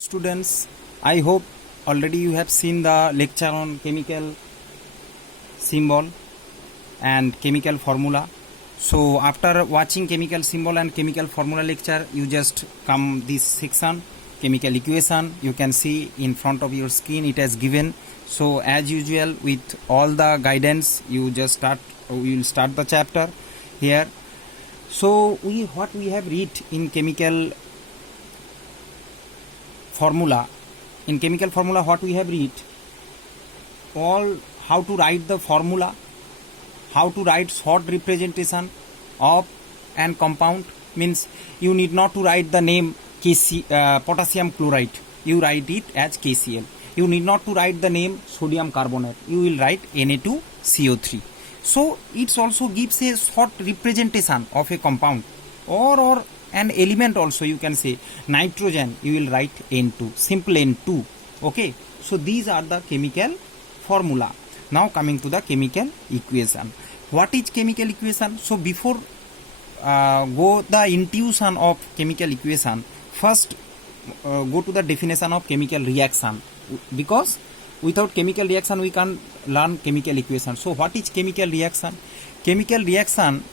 Students, I hope already you have seen the lecture on chemical symbol and chemical formula. So after watching chemical symbol and chemical formula lecture, you just come this section, chemical equation. You can see in front of your screen it has given. So as usual with all the guidance, you just we will start the chapter here. So what we have read in chemical formula, what we have read, all how to write the formula, how to write short representation of an compound, means you need not to write the name potassium chloride, you write it as KCl. You need not to write the name sodium carbonate, you will write Na2CO3. So it also gives a short representation of a compound, or an element also, you can say nitrogen, you will write N2, simple N2. Okay, so these are the chemical formula. Now coming to the chemical equation. What is chemical equation? So before go the intuition of chemical equation, first go to the definition of chemical reaction, because without chemical reaction we can't learn chemical equation. So what is chemical reaction? Chemical reaction,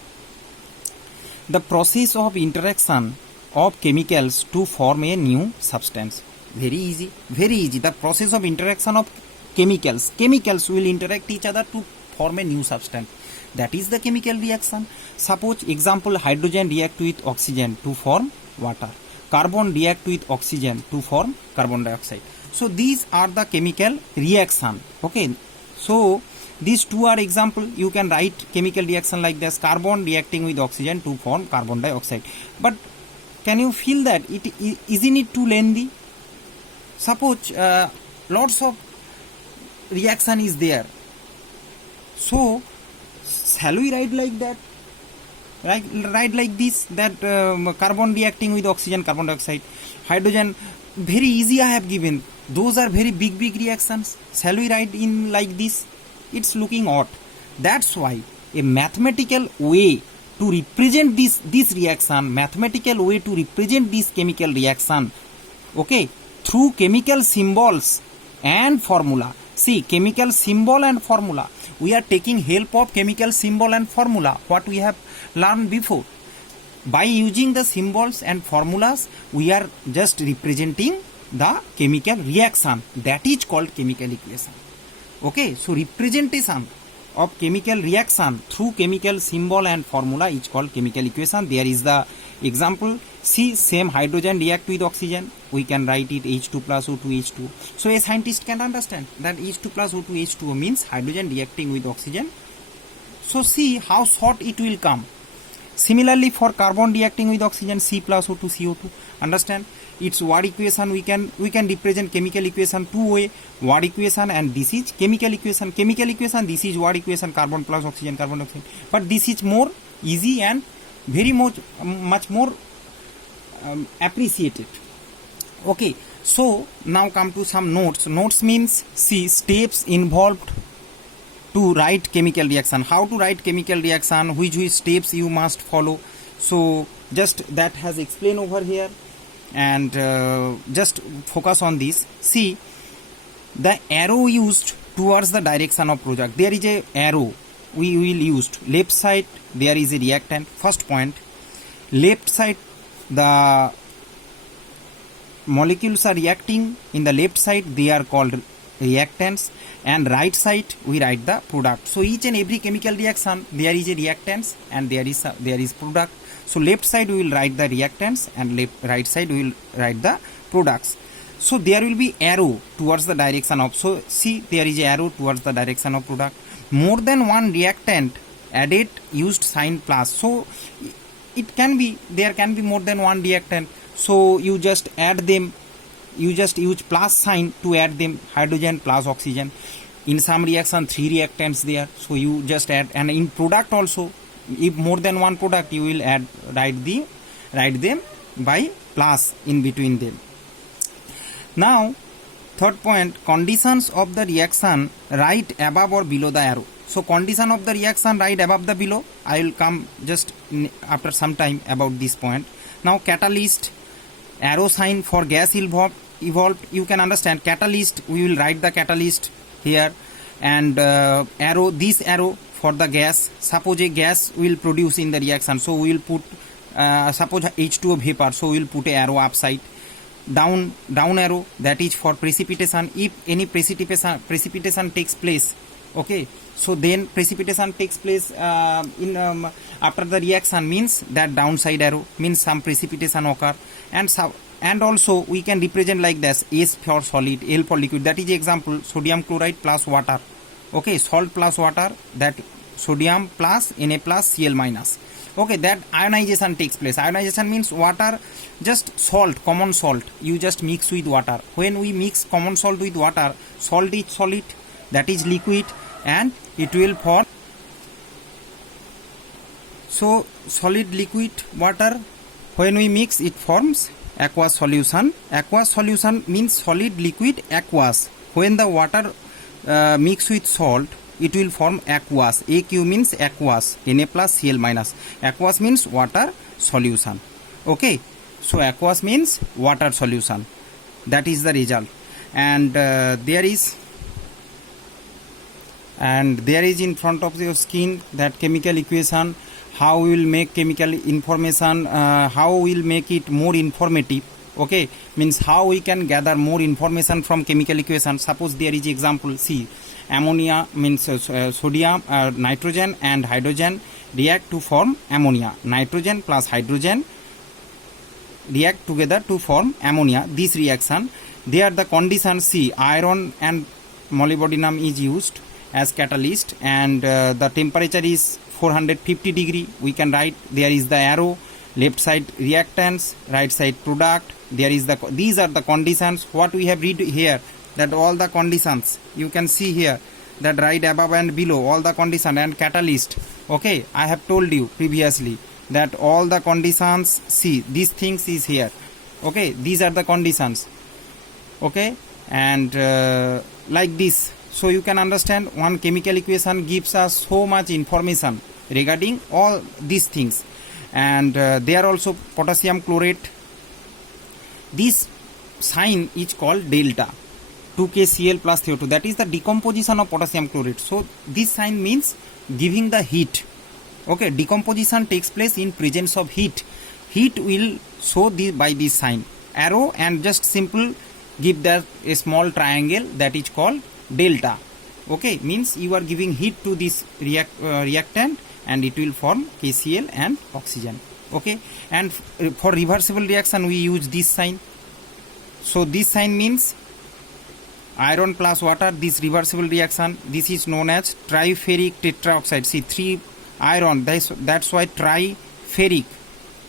the process of interaction of chemicals to form a new substance. Very easy, very easy. The process of interaction of chemicals will interact each other to form a new substance. That is the chemical reaction. Suppose example, hydrogen react with oxygen to form water, carbon react with oxygen to form carbon dioxide. So these are the chemical reaction. Okay, so these two are example. You can write chemical reaction like this: carbon reacting with oxygen to form carbon dioxide. But can you feel that isn't it too lengthy? Suppose lots of reaction is there. So shall we write like that? Write like this, that carbon reacting with oxygen, carbon dioxide, hydrogen. Very easy I have given. Those are very big reactions. Shall we write in like this? It's looking odd. That's why a mathematical way to represent this reaction, mathematical way to represent this chemical reaction, okay, through chemical symbols and formula. See, chemical symbol and formula. We are taking help of chemical symbol and formula, what we have learned before. By using the symbols and formulas, we are just representing the chemical reaction. That is called chemical equation. Okay, so representation of chemical reaction through chemical symbol and formula is called chemical equation. There is the example. See, same hydrogen react with oxygen. We can write it H2 plus O2 H2. So a scientist can understand that H2 plus O2 H2 means hydrogen reacting with oxygen. So see how short it will come. Similarly, for carbon reacting with oxygen, C plus O2 CO2. Understand? Its word equation we can represent chemical equation two way, word equation, and this is chemical equation. Chemical equation, this is word equation, carbon plus oxygen, carbon dioxide. But this is more easy and very much more appreciated. Okay, so now come to some notes. Notes means, see, steps involved to write chemical reaction. How to write chemical reaction, which steps you must follow. So just that has explained over here, and just focus on this. See, the arrow used towards the direction of product. There is a arrow we will used. Left side there is a reactant. First point, left side the molecules are reacting. In the left side they are called reactants, and right side we write the product. So each and every chemical reaction there is a reactants and there is product. So left side we will write the reactants, and right side we will write the products. So there will be arrow towards the direction of, so see, there is a arrow towards the direction of product. More than one reactant added used sign plus. So it can be, there can be more than one reactant. So you just add them, you just use plus sign to add them, hydrogen plus oxygen. In some reaction 3 reactants there, so you just add. And in product also, if more than one product, you will write them by plus in between them. Now third point, conditions of the reaction write above or below the arrow. So condition of the reaction write above the below. I will come just after some time about this point. Now catalyst, arrow sign for gas involved, evolved, you can understand catalyst, we will write the catalyst here, and arrow, this arrow for the gas. Suppose a gas will produce in the reaction, so we will put suppose H2O vapor, so we will put a arrow upside. Down arrow, that is for precipitation. If any precipitation takes place, okay, so then precipitation takes place in after the reaction, means that downside arrow means some precipitation occur. And also we can represent like this: S for solid, L for liquid. That is example, sodium chloride plus water, okay, salt plus water, that sodium plus Na plus Cl minus. Okay, that ionization takes place. Ionization means water, just salt, common salt, you just mix with water. When we mix common salt with water, salt is solid, that is liquid, and it will form, so solid, liquid, water, when we mix it forms aqueous solution. Aqueous solution means solid, liquid, aqueous. When the water mix with salt, it will form aqueous. AQ means aqueous, Na plus Cl minus. Aqueous means water solution. Okay, so aqueous means water solution. That is the result. And there is in front of your screen that chemical equation. How we will make chemical information, how we will make it more informative. Okay, means how we can gather more information from chemical equation. Suppose there is example, see, ammonia means sodium, nitrogen and hydrogen react to form ammonia. Nitrogen plus hydrogen react together to form ammonia. This reaction, there the conditions, see, iron and molybdenum is used as catalyst, and the temperature is 450 degree. We can write, there is the arrow, left side reactants, right side product. There is the, these are the conditions. What we have read here, that all the conditions you can see here, that right above and below, all the condition and catalyst. Okay, I have told you previously that all the conditions, see, these things is here. Okay, these are the conditions. Okay, and like this. So you can understand, one chemical equation gives us so much information regarding all these things. And there also potassium chlorate. This sign is called delta, 2KCl plus CO2. That is the decomposition of potassium chlorate. So this sign means giving the heat. Okay, decomposition takes place in presence of heat. Heat will show by this sign, arrow, and just simple give that a small triangle, that is called delta. Okay, means you are giving heat to this reactant, and it will form KCl and oxygen. Okay, and for reversible reaction we use this sign. So this sign means iron plus water, this reversible reaction, this is known as triferric tetraoxide. See, 3 iron, that's why triferric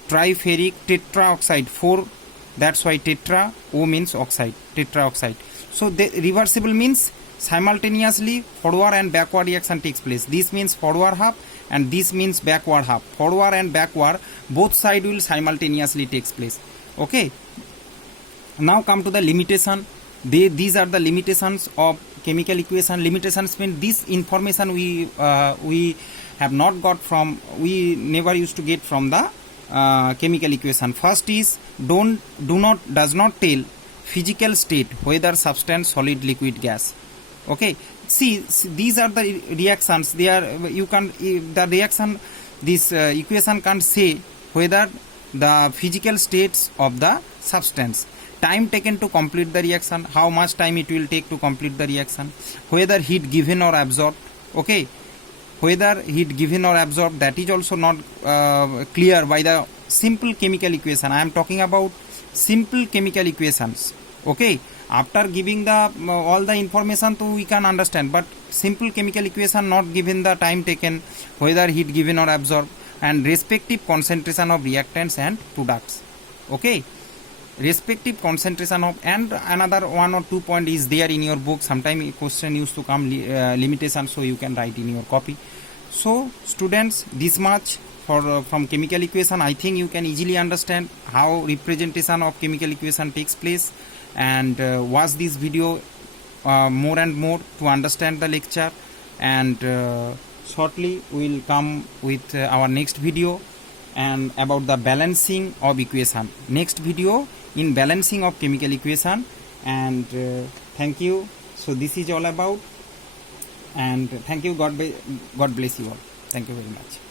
tetraoxide, 4, that's why tetra, O means oxide, tetraoxide. So the reversible means simultaneously forward and backward reaction takes place. This means forward half and this means backward half. Forward and backward, both side will simultaneously takes place. Okay, now come to the limitation. These are the limitations of chemical equation. Limitations mean this information we have not got from, we never used to get from the chemical equation. First is does not tell physical state, whether substance, solid, liquid, gas. Okay, see these are the reactions. They are, you can, the reaction, this equation can't say whether the physical states of the substance, time taken to complete the reaction, how much time it will take to complete the reaction, whether heat given or absorbed. Okay, whether heat given or absorbed, that is also not clear by the simple chemical equation. I am talking about simple chemical equations. Okay, after giving the all the information, so we can understand, but simple chemical equation not given the time taken, whether heat given or absorbed, and respective concentration of reactants and products. Okay, respective concentration of, and another 1 or 2 point is there in your book. Sometime question used to come limitation, so you can write in your copy. So students, this much for from chemical equation. I think you can easily understand how representation of chemical equation takes place, and watch this video more and more to understand the lecture. And shortly we will come with our next video and about the balancing of equation. Next video in balancing of chemical equation, and thank you. So this is all about, and thank you. God bless you all. Thank you very much.